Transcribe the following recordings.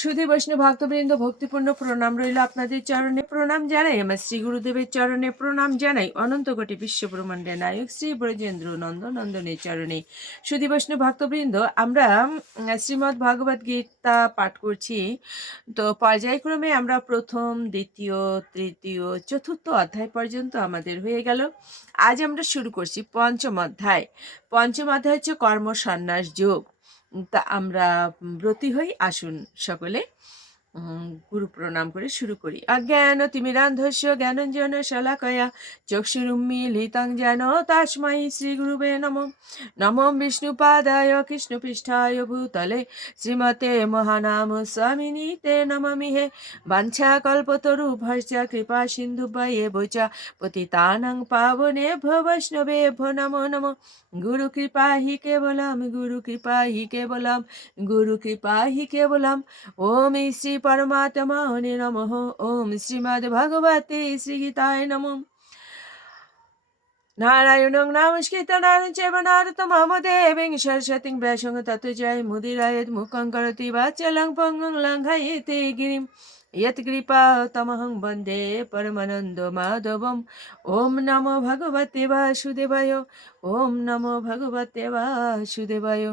সুধী বৈষ্ণব ভক্তবৃন্দ, ভক্তিপূর্ণ প্রণাম রইল আপনাদের চরণে। প্রণাম জানাই আমার শ্রী গুরুদেবের চরণে। প্রণাম জানাই অনন্ত কোটি বিশ্ব ব্রহ্মাণ্ডের নায়ক শ্রী ব্রজেন্দ্র নন্দ নন্দনের চরণে। সুধী বৈষ্ণব ভক্তবৃন্দ, আমরা শ্রীমদ্ ভগবদ গীতা পাঠ করছি। তো পর্যায়ক্রমে আমরা প্রথম, দ্বিতীয়, তৃতীয়, চতুর্থ অধ্যায় পর্যন্ত আমাদের হয়ে গেল। আজ আমরা শুরু করছি পঞ্চম অধ্যায়। পঞ্চম অধ্যায় হচ্ছে কর্ম সন্ন্যাস যোগ। তা আমরা ব্রতী হই আসুন সকলে। গুরু প্রণাম করে শুরু করি। অজ্ঞান তিমিরান্ধস্য জ্ঞানঞ্জন শলাকয়া চক্ষুরুন্মীলিতং যেন তাস্मै শ্রী গুরুবে নম। নমঃ বিষ্ণুপাদায় কৃষ্ণপৃষ্ঠায় ভূতলে, শ্রীমতে মহানাম স্বামিনী তে নমামি হে বাঞ্ছা কল্পতরু ভর্ষ কৃপা সিন্ধু বয়ে বৈচা পতিতানং পাবনে বৈষ্ণবে ভো নমো নমঃ। গুরু কৃপা হি কেবলম, গুরু কৃপা হি কেবলম, গুরু কৃপা হি কেবলম। ওম শ্রী ওম শ্রীমদ ভগবতে শ্রী গীতায় নম নারায়ণং নমস্কৃত নারায়ণ চেব নারতমহমদেবং সরস্বতীং ব্যাসং তত জয় মুদিরায়ত মুখং করতি বাচলং পঙ্গং লঙ্ঘয়তে গিরিম यत् कृपा तमहं वन्दे परमानन्दमाधवम् ॐ नमो भगवते वासुदेवाय ॐ नमो भगवते वासुदेवाय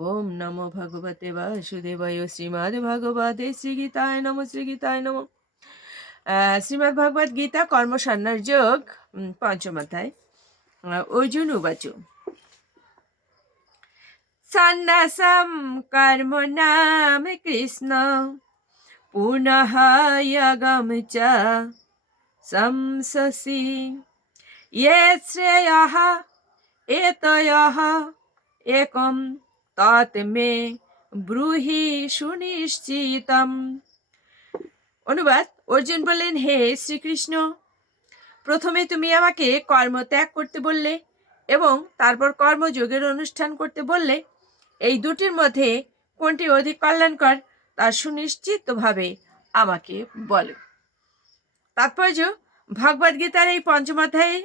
ॐ नमो भगवते वासुदेवाय শ্রীমদ্ভগবতে শ্রীগীতায় নম শ্রীগীতায় নম শ্রীমদ্ ভগবদ গীতা কর্মসন্ন্যাস যোগ উম, পঞ্চম অধ্যায় আহ, অর্জুন উবাচ সন্ন্যাসম কর্ম নাম কৃষ্ণ পুনঃ यगम च संससि ये श्रेयः एतयः एकं তৎ মে ব্রুহি সুনিশ্চিতম অনুবাদ অর্জুন বললেন হে শ্রীকৃষ্ণ প্রথমে তুমি আমাকে কর্ম ত্যাগ করতে বললে এবং তারপর কর্মযোগের অনুষ্ঠান করতে বললে এই দুটির মধ্যে কোনটি অধিক কল্যাণকর তা সুনিশ্চিতভাবে আমাকে বলো। তাৎপর্য ভগবদ্গীতার এই পঞ্চম অধ্যায়ে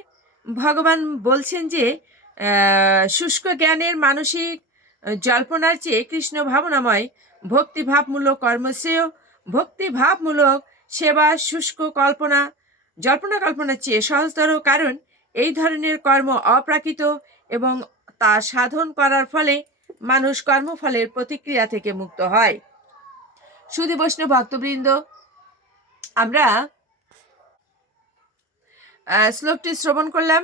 ভগবান বলছেন যে শুষ্ক জ্ঞানের মানসিক জল্পনার চেয়ে কৃষ্ণ ভাবনাময়, ভক্তিভাবমূলক কর্মশ্রেয়, ভক্তিভাবমূলক সেবা, শুষ্ক কল্পনা, জল্পনা কল্পনার চেয়ে সহজতর কারণ এই ধরনের কর্ম অপ্রাকৃত এবং তা সাধন করার ফলে মানুষ কর্মফলের প্রতিক্রিয়া থেকে মুক্ত হয়। সুধী বৈষ্ণব ভক্তবৃন্দ আমরা শ্লোকটি শ্রবণ করলাম।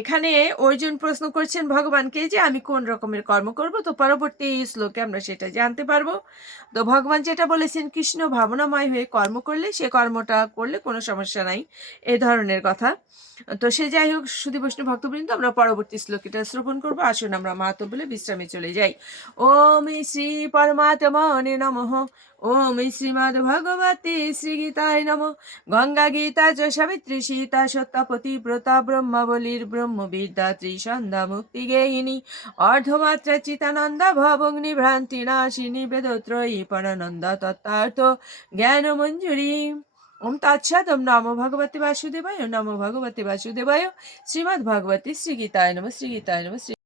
এখানে অর্জুন প্রশ্ন করছেন, ভগবানকে যে আমি কোন রকমের কর্ম করব? তো পরবর্তী শ্লোকে আমরা সেটা জানতে পারব। তো ভগবান যেটা বলেছেন, কৃষ্ণ ভাবনাময় হয়ে কর্ম করলে, সে কর্মটা করলে কোনো সমস্যা নাই। এ ধরনের কথা। তো সে যাই হোক, সুধী বৈষ্ণব ভক্তবৃন্দ, আমরা পরবর্তী শ্লোকটা শ্রবণ করব। আসুন আমরা মাহাতো বলে বিশ্রামে চলে যাই। ওম শ্রী পরমাত্মনে নমঃ। ওম শ্রীমদ্ ভগবতে শ্রীগীতায় নম। গঙ্গা গীতা চ সাবিত্রী সীতা সত্যপতি ব্রতা ব্রহ্মাবলীর ব্রহ্মবিদ্যা ত্রিসন্ধ্যা মুক্তি গেহিনী। অর্ধমাত্রা চিতানন্দা ভবগ্নি ভ্রান্তি নাশিনী বেদত্রয়ী পরানন্দা তত্ত্বার্থ জ্ঞান মঞ্জুরি ওম তৎসৎ ওম নমো ভগবতে বাসুদেবায়, নমো ভগবতে বাসুদেবায়। শ্রীমদ্ ভগবতী শ্রীগীতায় নম। শ্রীগীতায় নম। শ্রী